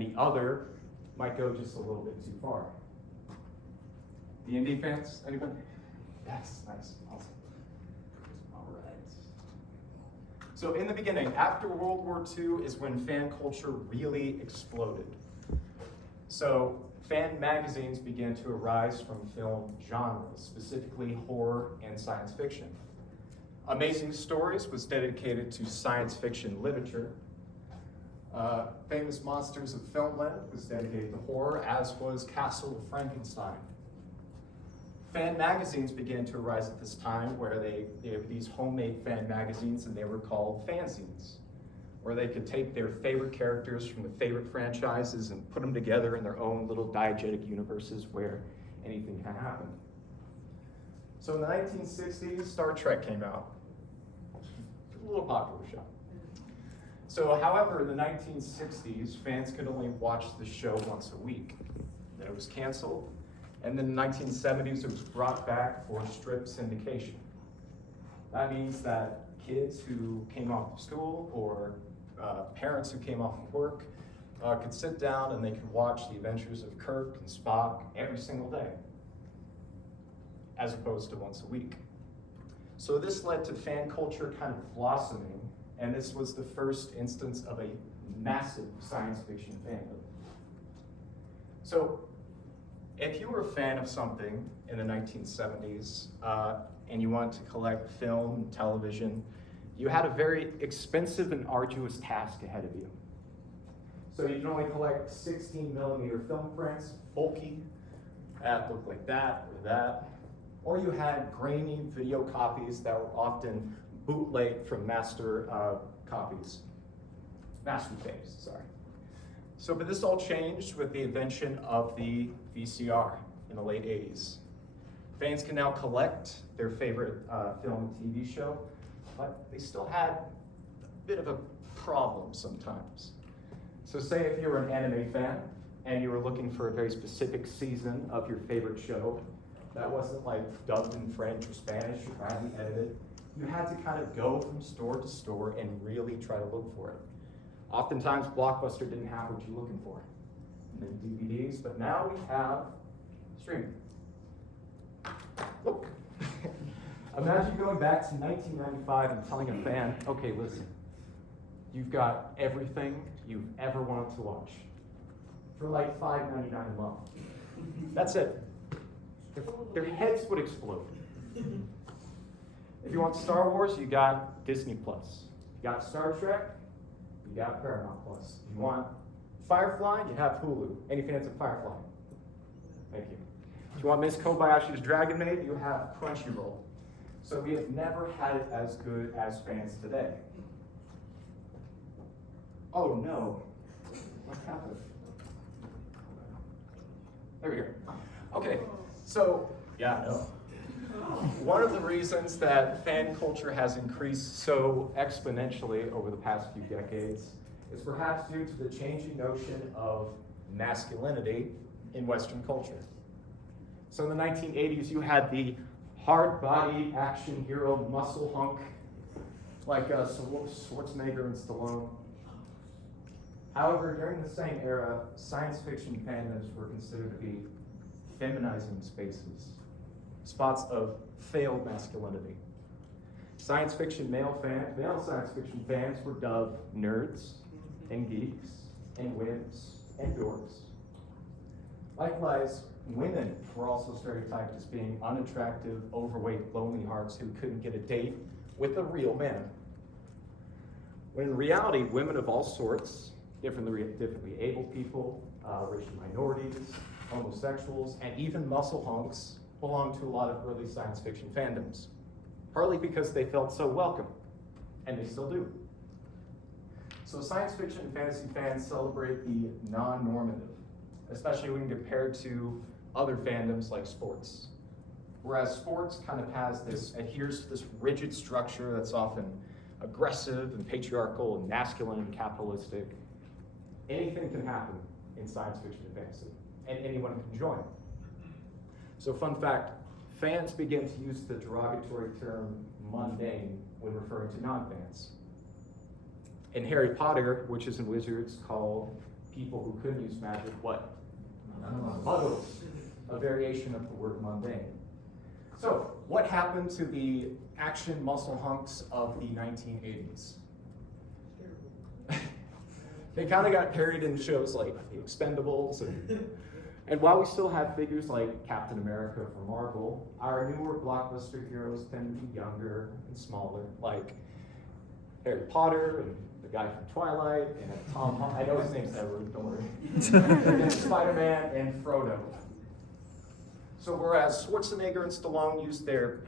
and the other might go just a little bit too far. D&D fans, anybody? Yes, nice, awesome. All right. So in the beginning, after World War II is when fan culture really exploded. So fan magazines began to arise from film genres, specifically horror and science fiction. Amazing Stories was dedicated to science fiction literature. Famous Monsters of Filmland was dedicated to horror, as was Castle of Frankenstein. Fan magazines began to arise at this time where they have these homemade fan magazines, and they were called fanzines, where they could take their favorite characters from the favorite franchises and put them together in their own little diegetic universes where anything can happen. So in the 1960s, Star Trek came out. A little popular show. So, however, in the 1960s, fans could only watch the show once a week. Then it was canceled, and then in the 1970s, it was brought back for strip syndication. That means that kids who came off of school or parents who came off of work could sit down and they could watch the adventures of Kirk and Spock every single day, as opposed to once a week. So this led to fan culture kind of blossoming, and this was the first instance of a massive science fiction fandom. So if you were a fan of something in the 1970s and you wanted to collect film and television, you had a very expensive and arduous task ahead of you. So you can only collect 16mm film prints, bulky, that looked like that or that. Or you had grainy video copies that were often bootleg from master tapes, sorry. So, but this all changed with the invention of the VCR in the late 80s. Fans can now collect their favorite film and TV show, but they still had a bit of a problem sometimes. So say if you were an anime fan and you were looking for a very specific season of your favorite show that wasn't like dubbed in French or Spanish or badly edited, you had to kind of go from store to store and really try to look for it. Oftentimes, Blockbuster didn't have what you're looking for, and then DVDs, but now we have streaming. Look. Imagine going back to 1995 and telling a fan, okay, listen, you've got everything you've ever wanted to watch for like $5.99 a month. That's it. Their heads would explode. If you want Star Wars, you got Disney Plus. If you got Star Trek, you got Paramount Plus. If you want Firefly, you have Hulu. Any fans of Firefly? Thank you. If you want Miss Kobayashi's Dragon Maid, you have Crunchyroll. So we have never had it as good as fans today. Oh no, what happened? There we go. Okay, so, yeah, no. One of the reasons that fan culture has increased so exponentially over the past few decades is perhaps due to the changing notion of masculinity in Western culture. So in the 1980s, you had the hard-bodied action hero muscle hunk like Schwarzenegger and Stallone. However, during the same era, science fiction fandoms were considered to be feminizing spaces, spots of failed masculinity. Science fiction male science fiction fans were dubbed nerds and geeks and wimps and dorks. Likewise, women were also stereotyped as being unattractive, overweight, lonely hearts who couldn't get a date with a real man. When in reality, women of all sorts, differently able people, racial minorities, homosexuals, and even muscle hunks belong to a lot of early science fiction fandoms, partly because they felt so welcome, and they still do. So science fiction and fantasy fans celebrate the non-normative, especially when compared to other fandoms like sports. Whereas sports kind of adheres to this rigid structure that's often aggressive and patriarchal and masculine and capitalistic. Anything can happen in science fiction and fantasy, and anyone can join. So fun fact, fans begin to use the derogatory term mundane when referring to non-fans. In Harry Potter, witches and wizards called people who couldn't use magic what? Muggles, a variation of the word mundane. So, what happened to the action muscle hunks of the 1980s? They kind of got parodied in shows like The Expendables, and while we still have figures like Captain America from Marvel, our newer blockbuster heroes tend to be younger and smaller, like Harry Potter and the guy from Twilight and Tom Holland. I know his name's Edward, don't worry. And then Spider-Man and Frodo. So whereas Schwarzenegger and Stallone used their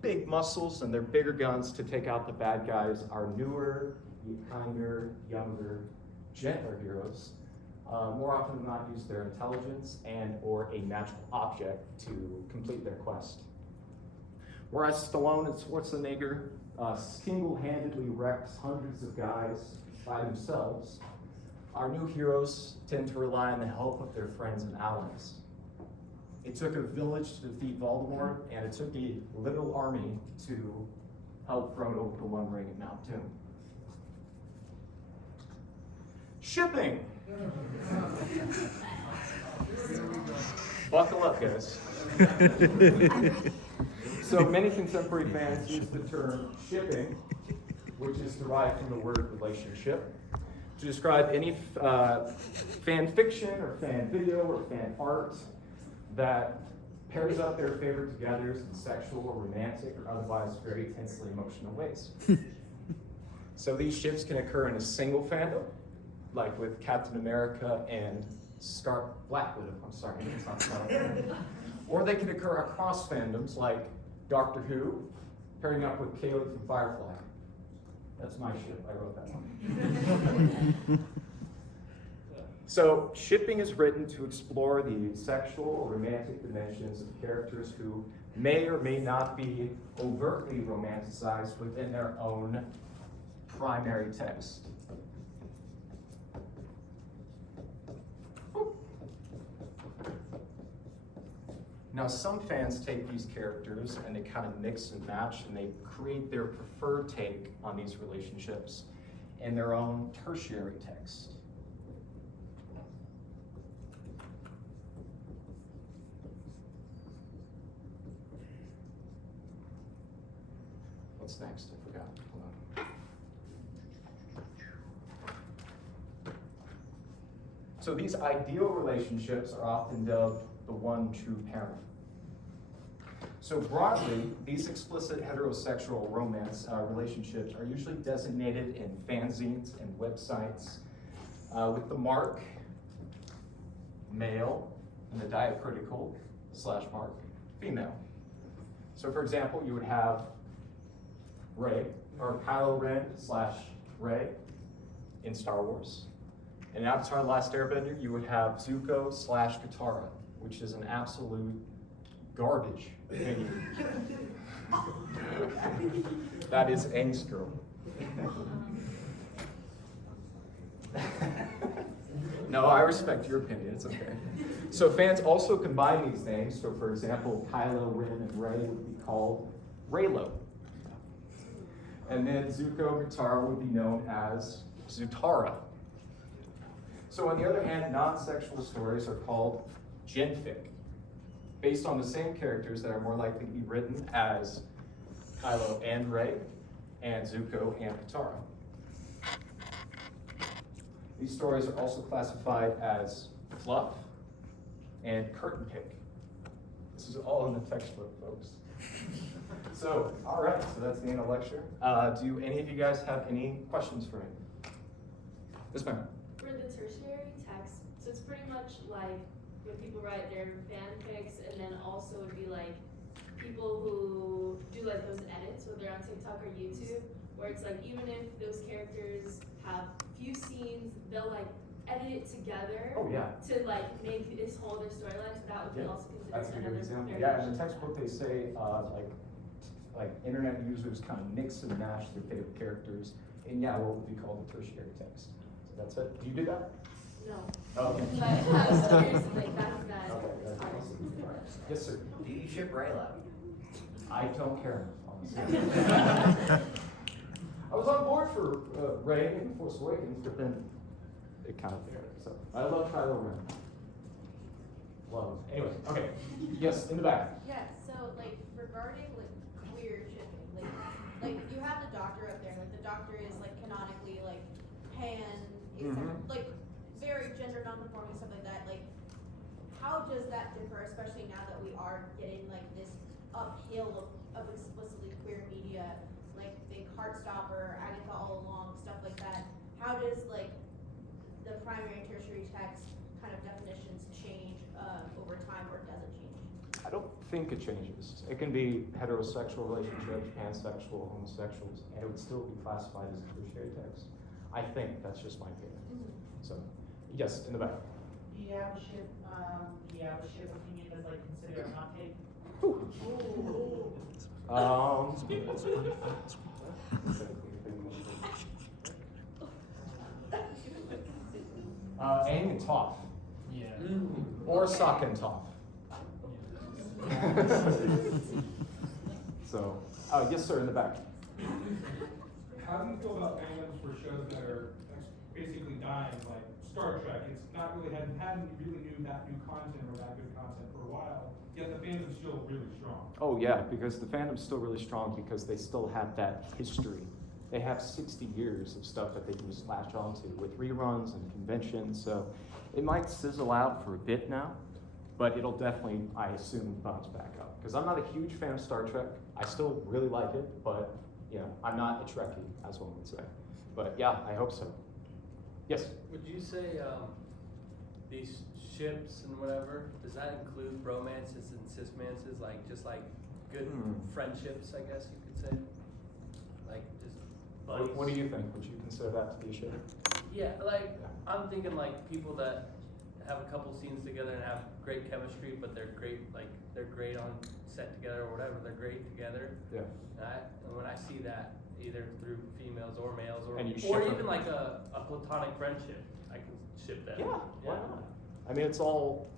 big muscles and their bigger guns to take out the bad guys, our newer, kinder, younger, gentler heroes more often than not use their intelligence and or a magical object to complete their quest. Whereas Stallone and Schwarzenegger single-handedly wrecks hundreds of guys by themselves, our new heroes tend to rely on the help of their friends and allies. It took a village to defeat Voldemort, and it took a little army to help Frodo with the One Ring at Mount Doom. Shipping. Buckle up, guys. So many contemporary fans use the term shipping, which is derived from the word relationship, to describe any fan fiction or fan video or fan art that pairs up their favorite togethers in sexual or romantic or otherwise very intensely emotional ways. So these ships can occur in a single fandom, like with Captain America and Black Widow, I'm sorry, it's not Scarlet. Or they can occur across fandoms, like Doctor Who, pairing up with Kaylee from Firefly. That's my ship, I wrote that one. So, shipping is written to explore the sexual or romantic dimensions of characters who may or may not be overtly romanticized within their own primary text. Now, some fans take these characters and they kind of mix and match and they create their preferred take on these relationships in their own tertiary text. What's next? I forgot. Hold on. So these ideal relationships are often dubbed the one true parent. So broadly, these explicit heterosexual romance relationships are usually designated in fanzines and websites with the mark male and the diacritical / mark female. So for example, you would have Rey, or Kylo Ren / Rey in Star Wars. And in Avatar: The Last Airbender, you would have Zuko / Katara, which is an absolute garbage opinion. That is Aang's girl. No, I respect your opinion, it's okay. So fans also combine these names. So for example, Kylo Ren and Rey would be called Reylo. And then Zuko and Katara would be known as Zutara. So on the other hand, non-sexual stories are called genfic, based on the same characters that are more likely to be written as Kylo and Rey, and Zuko and Katara. These stories are also classified as fluff and curtain pick. This is all in the textbook, folks. So, all right, so that's the end of the lecture. Do any of you guys have any questions for me? Yes, ma'am. For the tertiary text, so it's pretty much like when people write their fanfics, and then also would be like people who do like those edits, whether on TikTok or YouTube, where it's like even if those characters have few scenes, they'll like edit it together to like make this whole their storyline. So that would be also considered That's a good another example. variation. Yeah, in the textbook they say like internet users kind of mix and match their favorite characters in what would be called the tertiary text. So that's it. Do you do that? No. Oh, okay. But I was curious, like that's that. Okay, that's awesome. Yes, sir. Do you ship Raylo? I don't care, honestly. I was on board for Rey in Force Awakens, but then it kind of, so, I love Kylo Ren. Love him. Anyways, okay, yes, in the back. Yeah, so like regarding like queer shipping, like you have the doctor up there, like the doctor is like canonically like pan, is like very gender non-conforming, stuff like that. Like how does that differ, especially now that we are getting like this uphill of explicitly queer media, like Big Heartstopper, Agatha All Along, stuff like that. How does like the primary and tertiary text kind of definitions change over time, or does it change? I don't think it changes. It can be heterosexual relationships, pansexual, homosexuals, and it would still be classified as a tertiary text. I think, that's just my opinion. So, yes, in the back. Do you have a ship opinion that's like considered a hot take? Aang and Toph. Yeah. Or Sokka and Toph. So, yes, sir, in the back. How do you feel about fandoms for shows that are basically dying, like Star Trek? It's not really hadn't really new content or that good content for a while, yet the fandom's still really strong. Oh yeah, because the fandom's still really strong because they still have that history. They have 60 years of stuff that they can just latch onto with reruns and conventions. So it might sizzle out for a bit now, but it'll definitely, I assume, bounce back up. Because I'm not a huge fan of Star Trek. I still really like it, but I'm not a Trekkie, as one would say. But yeah, I hope so. Yes? Would you say these ships and whatever, does that include romances and cismances, like just like good friendships, I guess you could say? Like just buddies? What do you think? Would you consider that to be a ship? Yeah, like I'm thinking like people that have a couple scenes together and have great chemistry, but they're great on set together or whatever, they're great together. Yeah. And when I see that, either through females or males, or And you or ship even them. like a platonic friendship, I can ship that. Yeah, why not? I mean, it's all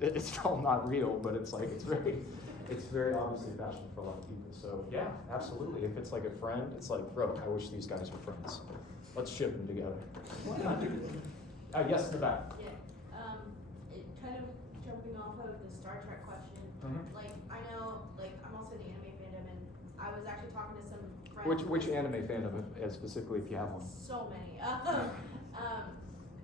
not real, but it's very obviously passion for a lot of people. So yeah, absolutely. If it's like a friend, it's like, bro, I wish these guys were friends. Let's ship them together. Why not? Yes, in the back. Yeah, it kind of jumping off of the Star Trek question, like, I know, like, I'm also in the anime fandom, and I was actually talking to some friends. Which anime fandom, specifically, if you have one? So many.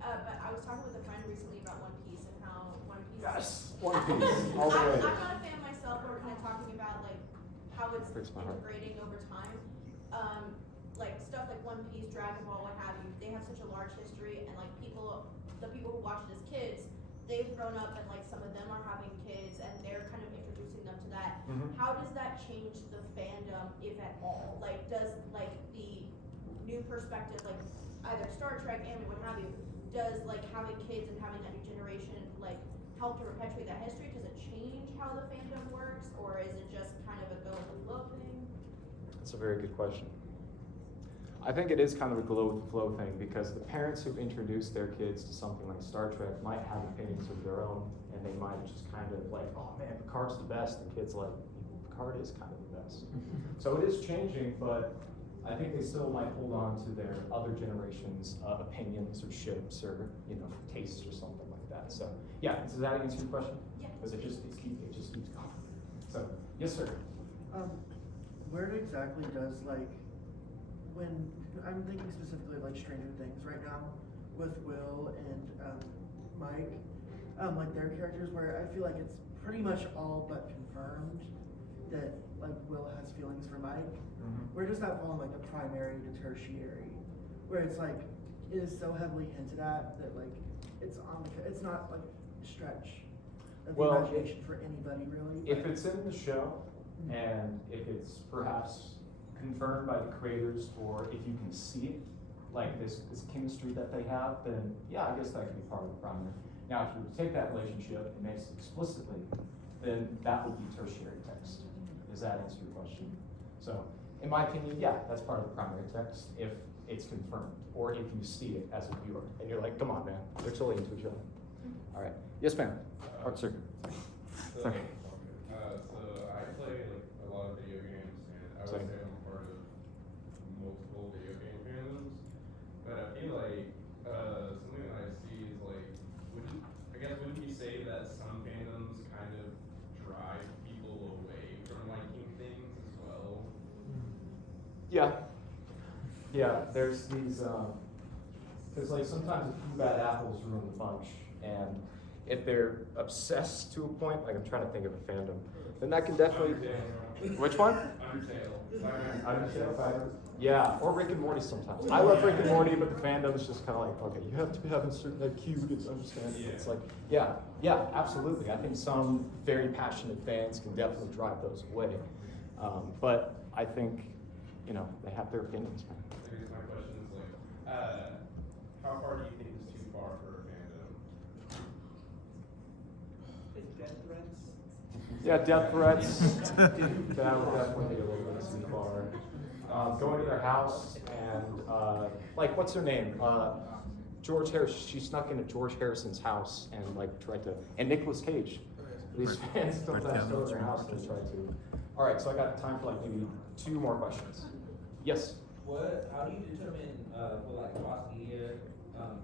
But I was talking with a friend recently about One Piece and how One Piece. Yes, One Piece, all the way. I'm not a fan myself, but we're kind of talking about, like, how it's Breaks my heart. integrating over time. Like, stuff like One Piece, Dragon Ball, what have you, they have such a large history, and, like, the people who watch it as kids, they've grown up, and, like, some of them are having kids, and they're kind of introducing them to that. How does that change the fandom, if at all? Like, does, like, the new perspective, like, either Star Trek, anime, what have you, does, like, having kids and having that new generation, like, help to perpetuate that history? Does it change how the fandom works, or is it just kind of a go with the flow thing? That's a very good question. I think it is kind of a go with the flow thing because the parents who introduce their kids to something like Star Trek might have opinions of their own, and they might just kind of like, oh man, Picard's the best. The kid's like, Picard is kind of the best. So it is changing, but I think they still might hold on to their other generation's opinions or ships or tastes or something like that. So yeah, does that answer your question? Yeah. Because it just keeps going. So yes, sir. Where exactly does when I'm thinking specifically of Stranger Things right now with Will and Mike, like their characters, where I feel like it's pretty much all but confirmed that Will has feelings for Mike. Where does that fall in the primary to tertiary, where it's it is so heavily hinted at that it's not a stretch of the imagination for anybody really. If it's in the show and if it's perhaps confirmed by the creators, or if you can see it, like this chemistry that they have, then yeah, I guess that could be part of the primary. Now, if you take that relationship and makes it explicitly, then that would be tertiary text. Does that answer your question? So, in my opinion, yeah, that's part of the primary text if it's confirmed, or if you see it as a viewer and you're like, come on, man, they're totally into each other. All right, yes, ma'am. Sir. Sorry. So I play a lot of video games, and I would say I'm part of multiple video game fandoms. But I feel like that some fandoms kind of drive people away from liking things as well? Yeah. Yeah, there's these, cause like sometimes a few bad apples ruin the bunch, and if they're obsessed to a point, like I'm trying to think of a fandom, then that can definitely. Which one? Undertale. Yeah, or Rick and Morty sometimes. I love Rick and Morty, but the fandom is just kind of like, okay, you have to be having certain IQ to understand it. It's like, yeah, absolutely. I think some very passionate fans can definitely drive those away. But I think, they have their opinions, man. I guess my question is like, how far do you think is too far for a fandom? Death threats? Yeah, death threats. That would definitely be a little bit too far. Going to their house and like, what's her name? George Harris. She snuck into George Harrison's house and like tried to. And Nicolas Cage. These fans don't have to go to their house and try to. All right, so I got time for like maybe 2 more questions. Yes. How do you determine for like cross media?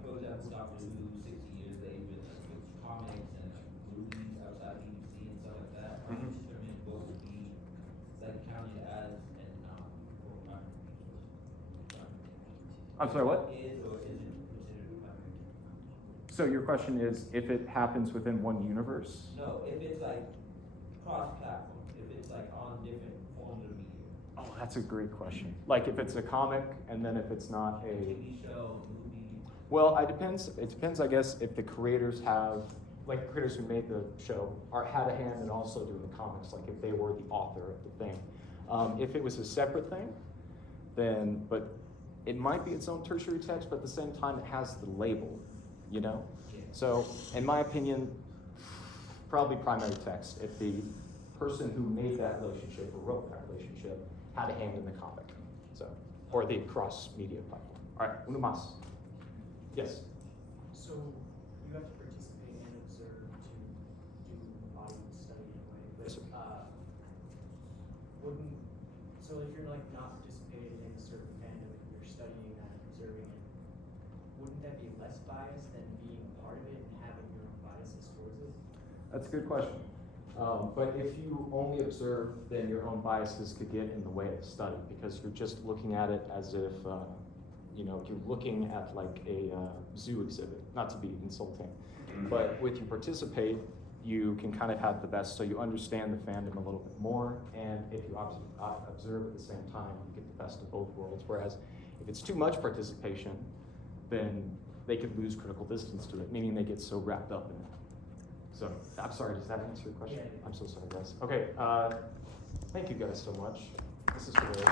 For example, Doctor Who, 60 years they've been with comics and movies outside BBC and stuff like that. How do you determine what would be like counted as and not? I'm sorry, what? Is or isn't considered comic? So your question is if it happens within one universe? No, if it's like cross-platform, if it's like on different forms of media. Oh, that's a great question. Like if it's a comic and then if it's not a. TV show, movie. Well, it depends, I guess, if the creators have, like the creators who made the show had a hand in also doing the comics, like if they were the author of the thing. If it was a separate thing, then, but it might be its own tertiary text, but at the same time it has the label, So, in my opinion, probably primary text if the person who made that relationship or wrote that relationship had a hand in the comic, or the cross-media platform. All right, uno más. Yes. So you have to participate and observe to do audience study in a way. But, Yes, sir. So if you're like not participating in a certain fandom and you're studying that and observing it, wouldn't that be less biased than being a part of it and having your own biases towards it? That's a good question. But if you only observe, then your own biases could get in the way of the study because you're just looking at it as if, you're looking at like a zoo exhibit, not to be insulting. But if you participate, you can kind of have the best, so you understand the fandom a little bit more, and if you observe at the same time, you get the best of both worlds. Whereas if it's too much participation, then they could lose critical distance to it, meaning they get so wrapped up in it. So, I'm sorry, does that answer your question? Yeah. I'm so sorry, guys. Okay, thank you guys so much. This is really